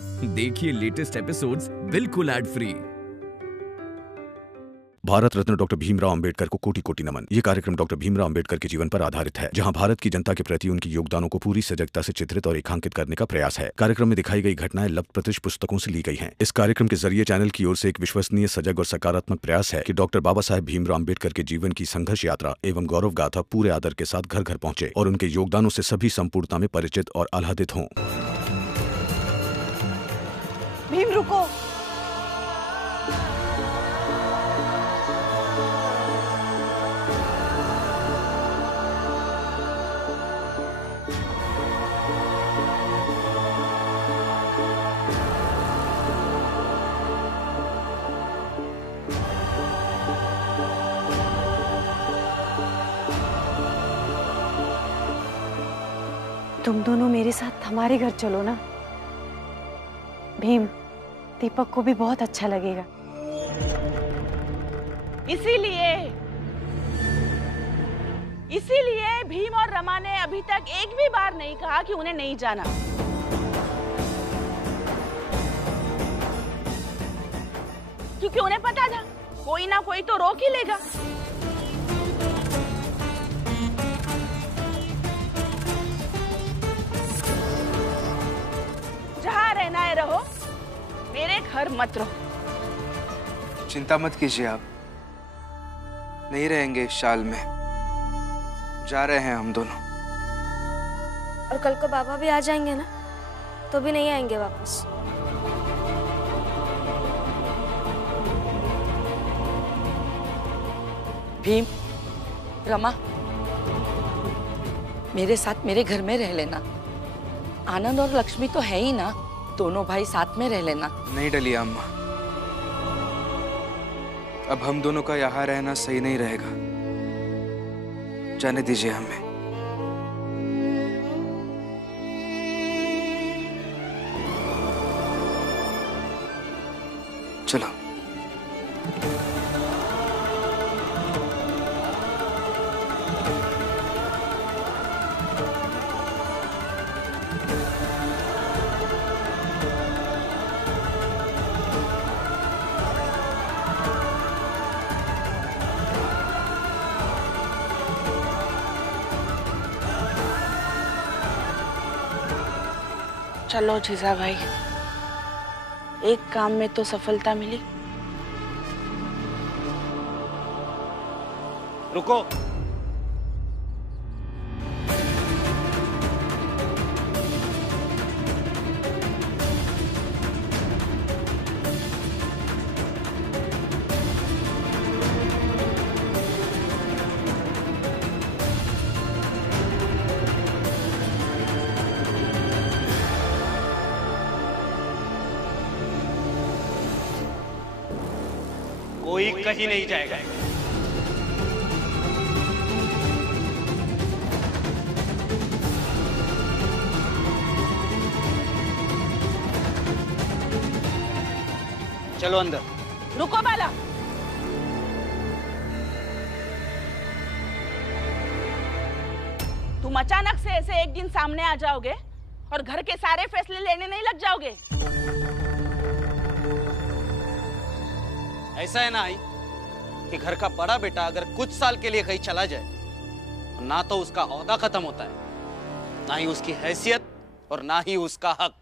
देखिए latest episodes बिल्कुल ad free. Bharat Ratna doctor Bhimrao Ambedkar को कोटि कोटि नमन। ये कार्यक्रम डॉक्टर भीमराव अंबेडकर के जीवन पर आधारित है, जहां भारत की जनता के प्रति उनके योगदानों को पूरी सजगता से चित्रित और रेखांकित करने का प्रयास है। कार्यक्रम में दिखाई गई घटनाएं लब्ध-प्रतिष्ठ पुस्तकों से ली गई हैं। इस कार्यक्रम के जरिए चैनल की ओर से एक विश्वसनीय, सजग और सकारात्मक प्रयास है कि डॉक्टर बाबा साहेब भीमराव अंबेडकर के जीवन की संघर्ष यात्रा एवं गौरव गाथा पूरे आदर के साथ घर घर पहुंचे और उनके योगदानों से सभी संपूर्णता में परिचित और आह्लादित हों। भीम रुको। तुम दोनों मेरे साथ हमारे घर चलो ना। भीम, दीपक को भी बहुत अच्छा लगेगा। इसीलिए भीम और रमा ने अभी तक एक भी बार नहीं कहा कि उन्हें नहीं जाना। क्योंकि उन्हें पता था कोई ना कोई तो रोक ही लेगा। जहां रहना है रहो, मेरे घर मत रहो। चिंता मत कीजिए, आप नहीं रहेंगे इस शाल में। जा रहे हैं हम दोनों। और कल को बाबा भी आ जाएंगे ना, तो भी नहीं आएंगे वापस। भीम, रमा, मेरे साथ मेरे घर में रह लेना। आनंद और लक्ष्मी तो है ही ना, दोनों भाई साथ में रह लेना। नहीं डलिया अम्मा, अब हम दोनों का यहाँ रहना सही नहीं रहेगा। जाने दीजिए हमें। चलो। चलो जीजा भाई, एक काम में तो सफलता मिली। रुको। कोई कहीं नहीं जाएगा। चलो अंदर। रुको बाला, तुम अचानक से ऐसे एक दिन सामने आ जाओगे और घर के सारे फैसले लेने नहीं लग जाओगे। ऐसा है ना आई कि घर का बड़ा बेटा अगर कुछ साल के लिए कहीं चला जाए, ना तो उसका ओहदा खत्म होता है, ना ही उसकी हैसियत और ना ही उसका हक।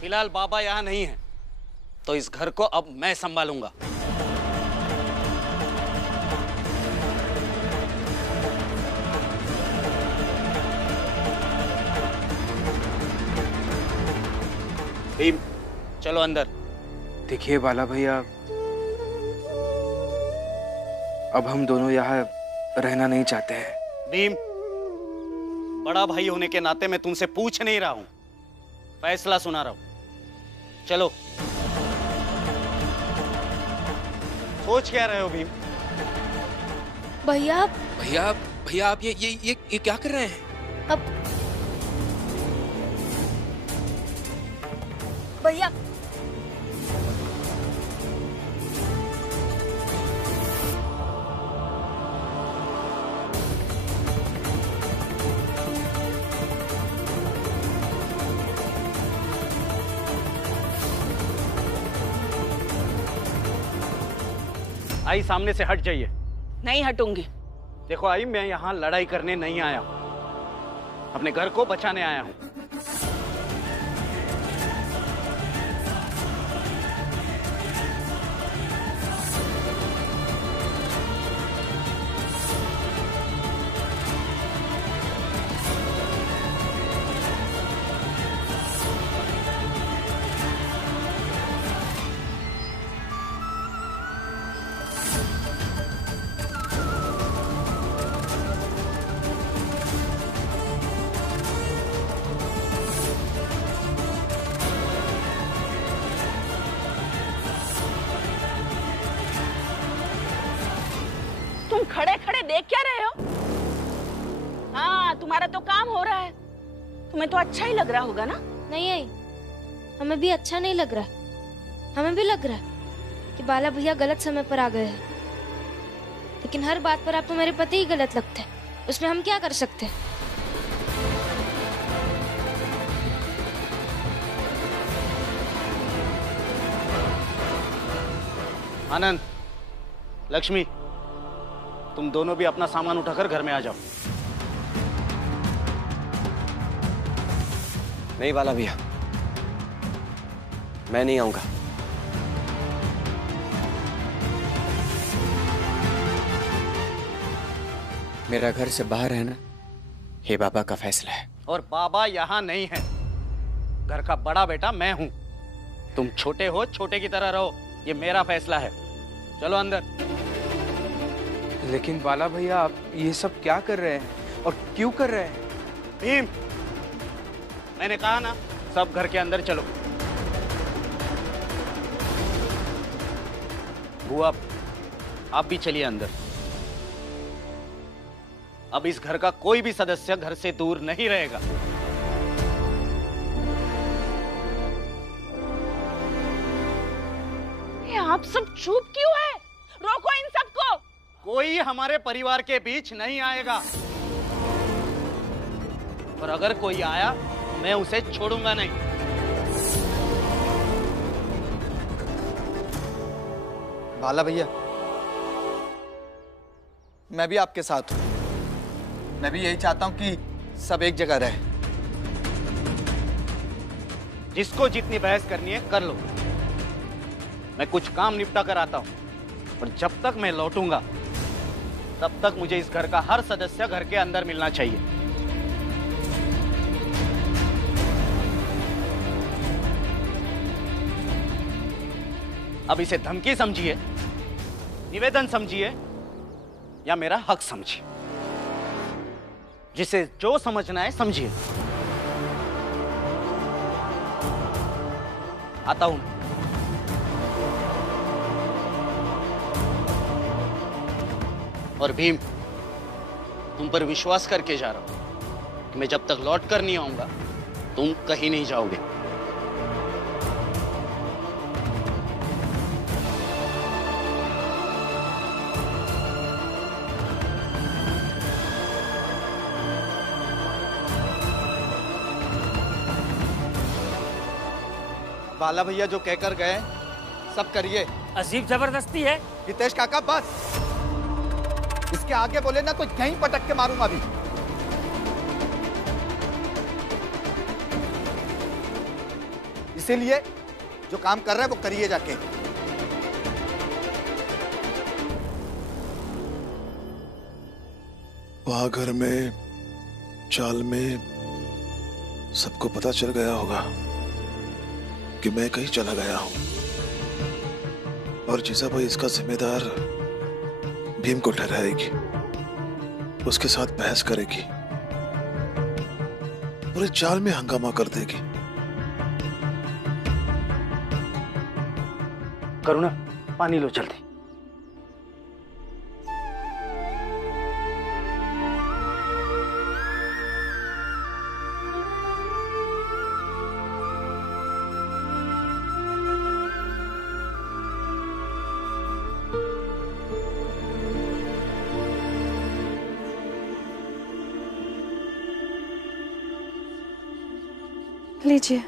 फिलहाल बाबा यहां नहीं है, तो इस घर को अब मैं संभालूंगा। भीम, चलो अंदर। देखिए बाला भैया, अब हम दोनों यहाँ रहना नहीं चाहते हैं। भीम, बड़ा भाई होने के नाते मैं तुमसे पूछ नहीं रहा हूं, फैसला सुना रहा हूं। चलो। सोच क्या रहे हो भीम? भैया भैया भैया, आप ये क्या कर रहे हैं? अब भैया आई सामने से हट जाइए। नहीं हटूंगी। देखो आई, मैं यहाँ लड़ाई करने नहीं आया हूँ, अपने घर को बचाने आया हूँ। तुम खड़े खड़े देख क्या रहे हो? हाँ, तुम्हारा तो काम हो रहा है। तुम्हें तो अच्छा ही लग रहा होगा ना? नहीं आई, हमें भी अच्छा नहीं लग रहा है। हमें भी लग रहा है कि बाला भैया गलत समय पर आ गए हैं, लेकिन हर बात पर आपको मेरे पति ही गलत लगते हैं। उसमें हम क्या कर सकते हैं? आनंद, लक्ष्मी, तुम दोनों भी अपना सामान उठाकर घर में आ जाओ। नहीं बाला भैया, मैं नहीं आऊंगा। मेरा घर से बाहर रहना हे बाबा का फैसला है। और बाबा यहाँ नहीं है, घर का बड़ा बेटा मैं हूँ। तुम छोटे हो, छोटे की तरह रहो, ये मेरा फैसला है। चलो अंदर। लेकिन बाला भैया, आप ये सब क्या कर रहे हैं और क्यों कर रहे हैं? भीम, मैंने कहा ना, सब घर के अंदर चलो। बुआ, आप भी चलिए अंदर। अब इस घर का कोई भी सदस्य घर से दूर नहीं रहेगा। ये आप सब चुप क्यों है? रोको इन सबको। कोई हमारे परिवार के बीच नहीं आएगा, और अगर कोई आया मैं उसे छोड़ूंगा नहीं। बाला भैया, मैं भी आपके साथ हूं। मैं भी यही चाहता हूं कि सब एक जगह रहे। जिसको जितनी बहस करनी है कर लो, मैं कुछ काम निपटा कर आता हूं। और जब तक मैं लौटूंगा तब तक मुझे इस घर का हर सदस्य घर के अंदर मिलना चाहिए। अब इसे धमकी समझिए, निवेदन समझिए, या मेरा हक समझिए। जिसे जो समझना है समझिए। आता हूं। और भीम, तुम पर विश्वास करके जा रहा हूं कि मैं जब तक लौट कर नहीं आऊंगा तुम कहीं नहीं जाओगे। बाला भैया जो कहकर गए सब करिए। अजीब जबरदस्ती है। हितेश काका बस, इसके आगे बोले ना तो यहीं पटक के मारूंगा अभी। इसीलिए जो काम कर रहे हैं वो करिए जाके। वहां घर में, चाल में सबको पता चल गया होगा कि मैं कहीं चला गया हूं, और जीजा भाई इसका जिम्मेदार भीम को ठहराएगी, उसके साथ बहस करेगी, पूरे चाल में हंगामा कर देगी। करुणा, पानी लो जल्दी। लीजिए।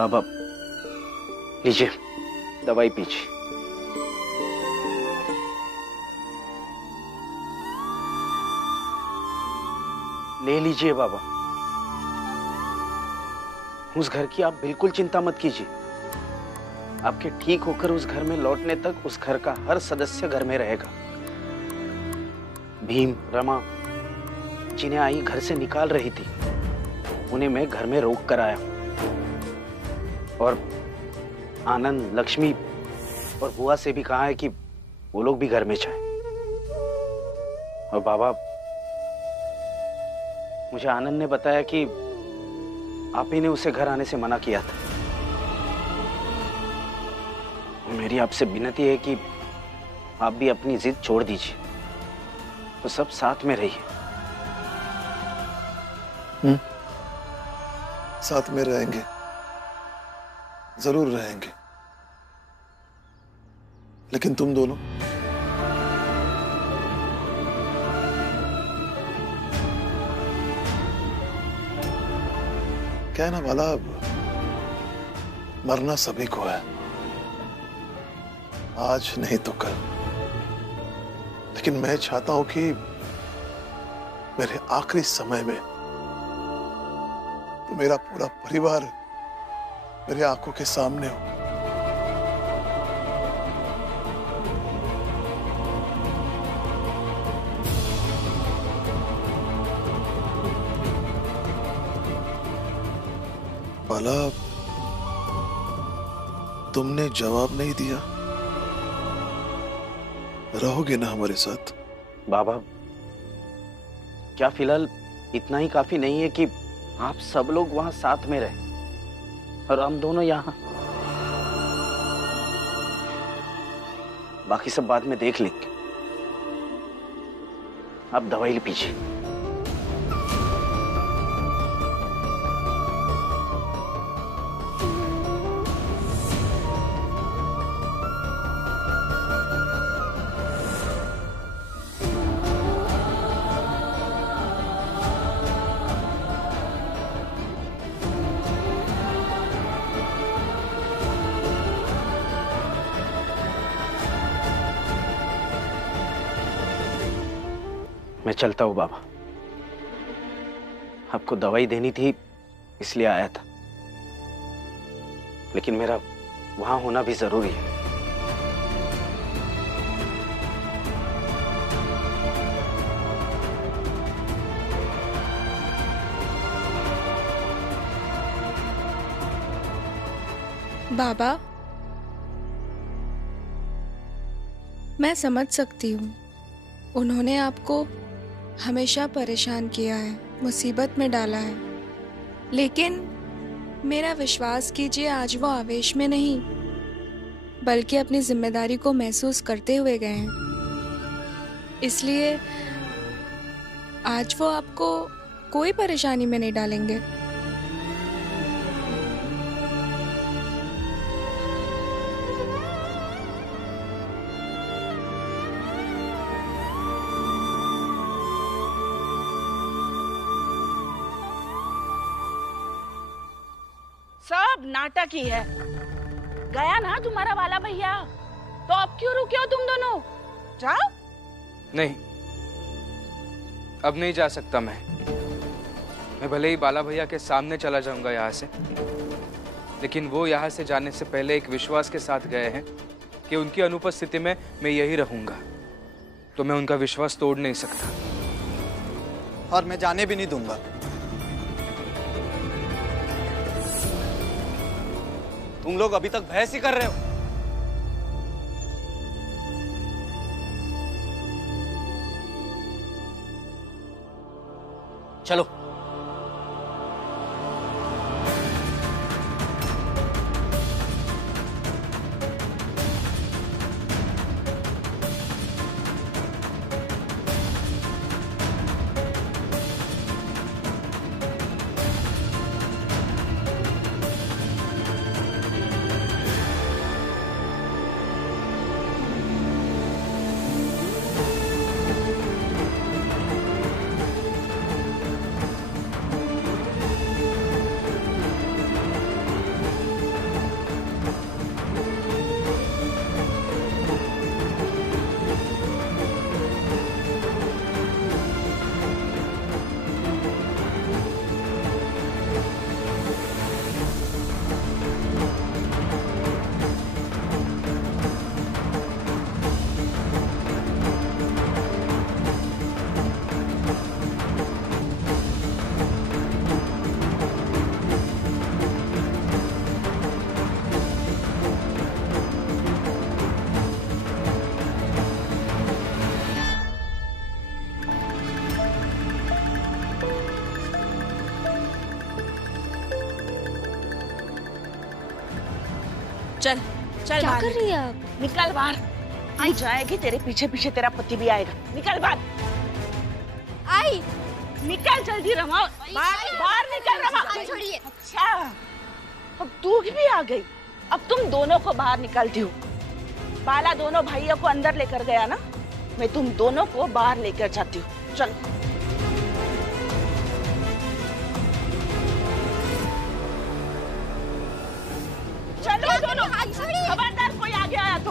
बाबा लीजिए, दवाई पीजिए। ले लीजिए बाबा। उस घर की आप बिल्कुल चिंता मत कीजिए। आपके ठीक होकर उस घर में लौटने तक उस घर का हर सदस्य घर में रहेगा। भीम, रमा जिन्हें आई घर से निकाल रही थी, उन्हें मैं घर में रोक कर आया। और आनंद, लक्ष्मी और बुआ से भी कहा है कि वो लोग भी घर में जाएं। और बाबा, मुझे आनंद ने बताया कि आप ही ने उसे घर आने से मना किया था। मेरी आपसे विनती है कि आप भी अपनी जिद छोड़ दीजिए, तो सब साथ में रहिए। साथ में रहेंगे, जरूर रहेंगे, लेकिन तुम दोनों क्या है ना बाला, मरना सभी को है, आज नहीं तो कल। लेकिन मैं चाहता हूं कि मेरे आखिरी समय में तो मेरा पूरा परिवार मेरे आंखों के सामने हो। बाला, तुमने जवाब नहीं दिया, रहोगे ना हमारे साथ? बाबा, क्या फिलहाल इतना ही काफी नहीं है कि आप सब लोग वहां साथ में रहे और हम दोनों यहाँ? बाकी सब बाद में देख लेंगे। आप दवाई पीजिए। मैं चलता हूँ बाबा, आपको दवाई देनी थी इसलिए आया था, लेकिन मेरा वहां होना भी जरूरी है। बाबा, मैं समझ सकती हूँ, उन्होंने आपको हमेशा परेशान किया है, मुसीबत में डाला है, लेकिन मेरा विश्वास कीजिए, आज वो आवेश में नहीं बल्कि अपनी जिम्मेदारी को महसूस करते हुए गए हैं। इसलिए आज वो आपको कोई परेशानी में नहीं डालेंगे। सब नाटक ही है। गया ना तुम्हारा वाला भैया, तो अब क्यों रुके हो तुम दोनों? जाओ। नहीं, अब नहीं जा सकता मैं भले ही बाला भैया के सामने चला जाऊंगा यहाँ से, लेकिन वो यहाँ से जाने से पहले एक विश्वास के साथ गए हैं कि उनकी अनुपस्थिति में मैं यही रहूंगा, तो मैं उनका विश्वास तोड़ नहीं सकता और मैं जाने भी नहीं दूंगा। तुम लोग अभी तक बहस ही कर रहे हो। चलो। चल चल क्या बाहर कर रही है आप? निकल बाहर। तू जाएगी, तेरे पीछे पीछे तेरा पति भी आएगा। निकल बाहर। आई निकल जल्दी रमा, बाहर बाहर निकल रमा। छोड़िए। अच्छा अब तू भी आ गई। अब तुम दोनों को बाहर निकलती हो। बाला दोनों भाइयों को अंदर लेकर गया ना, मैं तुम दोनों को बाहर लेकर जाती हूँ। चलो चलो दोनों, खबरदार कोई आगे आया तो।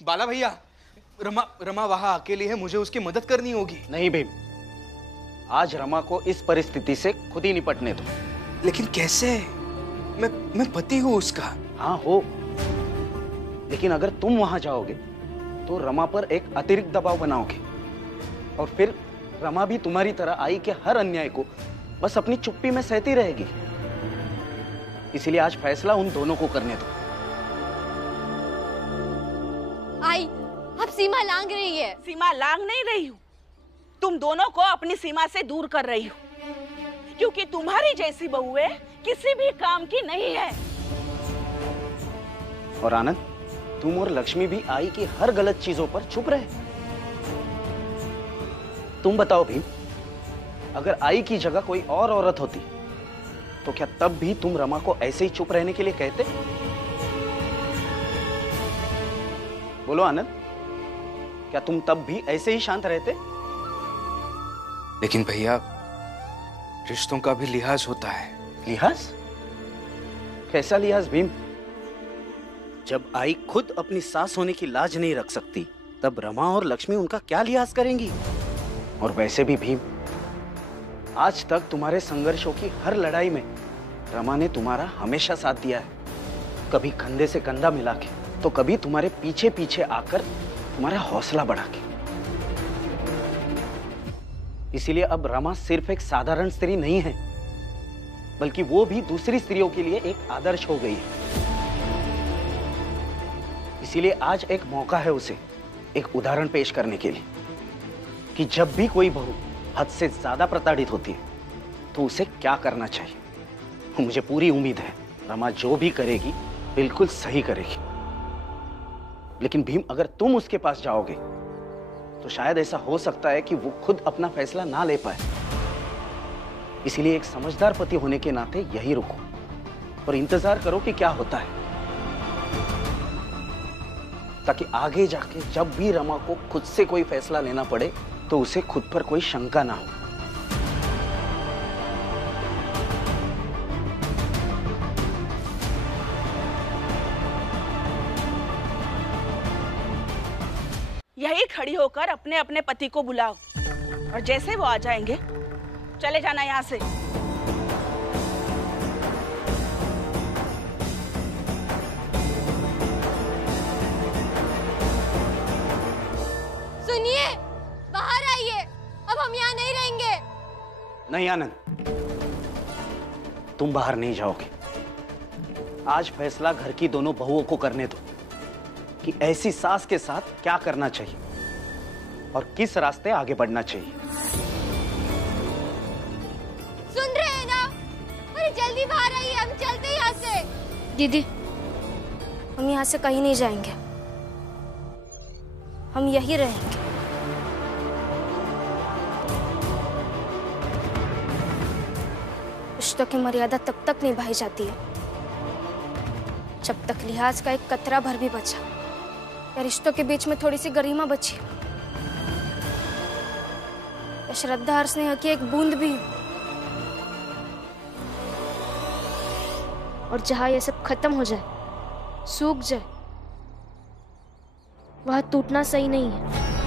बाला भैया, रमा वहां अकेली है, मुझे उसकी मदद करनी होगी। नहीं भीम, आज रमा को इस परिस्थिति से खुद ही निपटने दो। लेकिन कैसे? मैं पति हूँ उसका। हाँ हो, लेकिन अगर तुम वहां जाओगे तो रमा पर एक अतिरिक्त दबाव बनाओगे और फिर रमा भी तुम्हारी तरह आई के हर अन्याय को बस अपनी चुप्पी में सहती रहेगी। इसीलिए आज फैसला उन दोनों को करने दो। आई, अब सीमा लांघ रही है। सीमा लांघ नहीं रही हूँ, तुम दोनों को अपनी सीमा से दूर कर रही हो, क्योंकि तुम्हारी जैसी बहुएं किसी भी काम की नहीं है। और आनंद, तुम और लक्ष्मी भी आई की हर गलत चीजों पर चुप रहे। तुम बताओ भीम, अगर आई की जगह कोई और औरत होती तो क्या तब भी तुम रमा को ऐसे ही चुप रहने के लिए कहते? बोलो आनंद, क्या तुम तब भी ऐसे ही शांत रहते? लेकिन भैया, रिश्तों का भी लिहाज होता है। लिहाज? कैसा लिहाज भीम? जब आई खुद अपनी सास होने की लाज नहीं रख सकती, तब रमा और लक्ष्मी उनका क्या लिहाज करेंगी? और वैसे भी भीम, आज तक तुम्हारे संघर्षों की हर लड़ाई में रमा ने तुम्हारा हमेशा साथ दिया है। कभी कंधे से कंधा मिला के, तो कभी तुम्हारे पीछे पीछे आकर तुम्हारा हौसला बढ़ा के। इसीलिए अब रमा सिर्फ एक साधारण स्त्री नहीं है, बल्कि वो भी दूसरी स्त्रियों के लिए एक आदर्श हो गई है। इसीलिए आज एक मौका है उसे एक उदाहरण पेश करने के लिए कि जब भी कोई बहू हद से ज्यादा प्रताड़ित होती है तो उसे क्या करना चाहिए। मुझे पूरी उम्मीद है रमा जो भी करेगी बिल्कुल सही करेगी। लेकिन भीम, अगर तुम उसके पास जाओगे तो शायद ऐसा हो सकता है कि वो खुद अपना फैसला ना ले पाए। इसीलिए एक समझदार पति होने के नाते यही रुको और इंतजार करो कि क्या होता है, ताकि आगे जाके जब भी रमा को खुद से कोई फैसला लेना पड़े तो उसे खुद पर कोई शंका ना हो। यही खड़ी होकर अपने अपने पति को बुलाओ और जैसे वो आ जाएंगे चले जाना यहाँ से। सुनिए, बाहर आइए, अब हम यहाँ नहीं रहेंगे। नहीं आनंद, तुम बाहर नहीं जाओगे। आज फैसला घर की दोनों बहुओं को करने दो कि ऐसी सास के साथ क्या करना चाहिए और किस रास्ते आगे बढ़ना चाहिए। सुन रहे हैं ना? अरे जल्दी बाहर आइए, हम चलते हैं यहाँ से। दीदी, हम यहाँ से कहीं नहीं जाएंगे, हम यहीं रहेंगे। रिश्तों की मर्यादा तब तक निभाई जाती है जब तक लिहाज का एक कतरा भर भी बचा या रिश्तों के बीच में थोड़ी सी गरिमा बची या श्रद्धा और स्नेह की एक बूंद भी। और जहां ये सब खत्म हो जाए, सूख जाए, वह टूटना सही नहीं है।